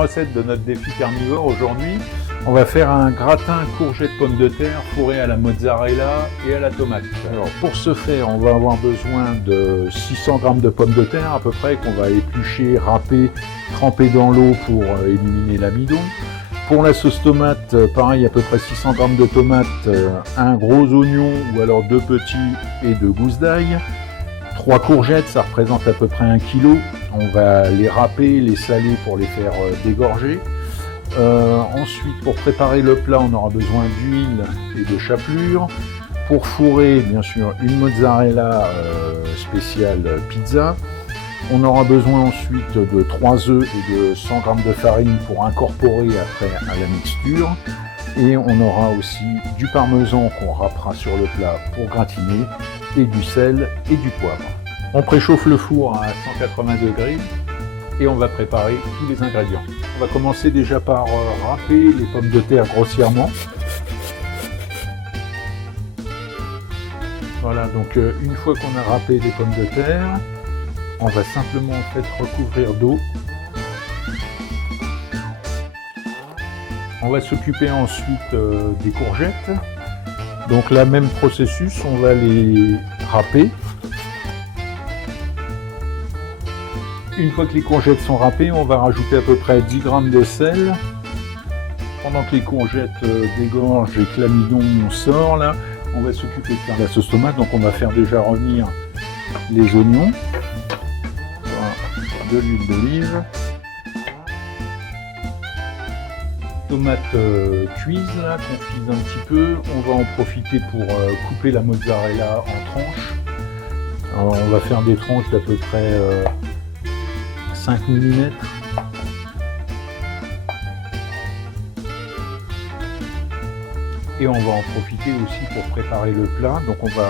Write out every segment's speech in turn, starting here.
recette de notre défi carnivore aujourd'hui. On va faire un gratin courgette pommes de terre fourré à la mozzarella et à la tomate. Alors pour ce faire, on va avoir besoin de 600 g de pommes de terre à peu près qu'on va éplucher, râper, tremper dans l'eau pour éliminer l'amidon. Pour la sauce tomate, pareil, à peu près 600 g de tomates, un gros oignon ou alors 2 petits et 2 gousses d'ail. 3 courgettes, ça représente à peu près 1 kg. On va les râper, les saler pour les faire dégorger. Ensuite, pour préparer le plat, on aura besoin d'huile et de chapelure. Pour fourrer, bien sûr, une mozzarella spéciale pizza. On aura besoin ensuite de 3 œufs et de 100 g de farine pour incorporer après à la mixture. Et on aura aussi du parmesan qu'on râpera sur le plat pour gratiner, et du sel et du poivre. On préchauffe le four à 180 degrés et on va préparer tous les ingrédients. On va commencer déjà par râper les pommes de terre grossièrement. Voilà, donc une fois qu'on a râpé les pommes de terre, on va simplement en fait recouvrir d'eau. On va s'occuper ensuite des courgettes. Donc là, même processus, on va les râper. Une fois que les courgettes sont râpées, on va rajouter à peu près 10 g de sel. Pendant que les courgettes dégorgent et que l'amidon sort, là, on va s'occuper de faire la sauce tomate. Donc on va faire déjà revenir les oignons, de l'huile d'olive, tomates cuises, là, confises un petit peu. On va en profiter pour couper la mozzarella en tranches. Alors, on va faire des tranches d'à peu près 5 mm. Et on va en profiter aussi pour préparer le plat. Donc on va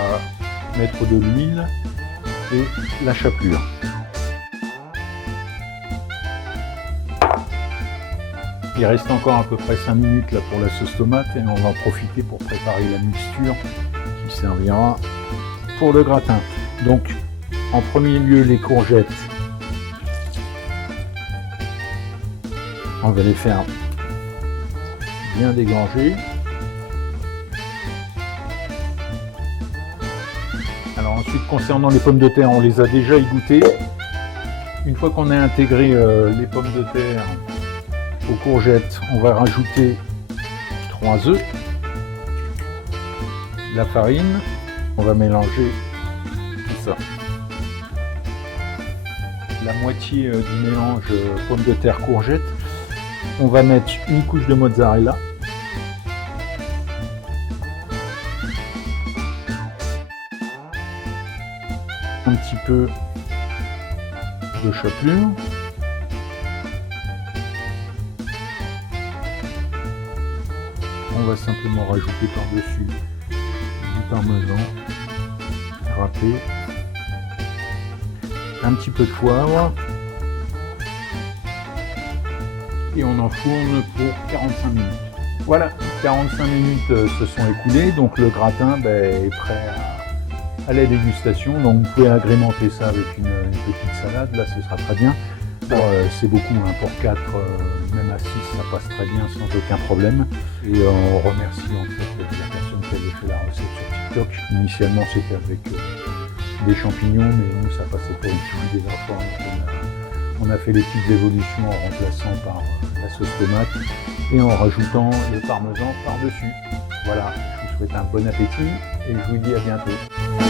mettre de l'huile et la chapelure. Il reste encore à peu près 5 minutes là pour la sauce tomate et on va en profiter pour préparer la mixture qui servira pour le gratin. Donc en premier lieu les courgettes, on va les faire bien dégorger. Alors ensuite, concernant les pommes de terre, on les a déjà égouttées. Une fois qu'on a intégré les pommes de terre aux courgettes, on va rajouter 3 œufs, la farine, on va mélanger tout ça. La moitié du mélange pommes de terre courgettes, on va mettre une couche de mozzarella. Un petit peu de chapelure. On va simplement rajouter par-dessus du parmesan râpé, un petit peu de poivre et on enfourne pour 45 minutes. Voilà, 45 minutes se sont écoulées, donc le gratin est prêt à la dégustation. Donc vous pouvez agrémenter ça avec une petite salade, là ce sera très bien. C'est beaucoup, hein, pour 4, même à 6 ça passe très bien sans aucun problème. Et on remercie en fait la personne qui avait fait la recette sur TikTok. Initialement c'était avec des champignons, mais nous ça passait pour une souris des enfants. Donc on a fait les petites évolutions en remplaçant par la sauce tomate et en rajoutant le parmesan par-dessus. Voilà, je vous souhaite un bon appétit et je vous dis à bientôt.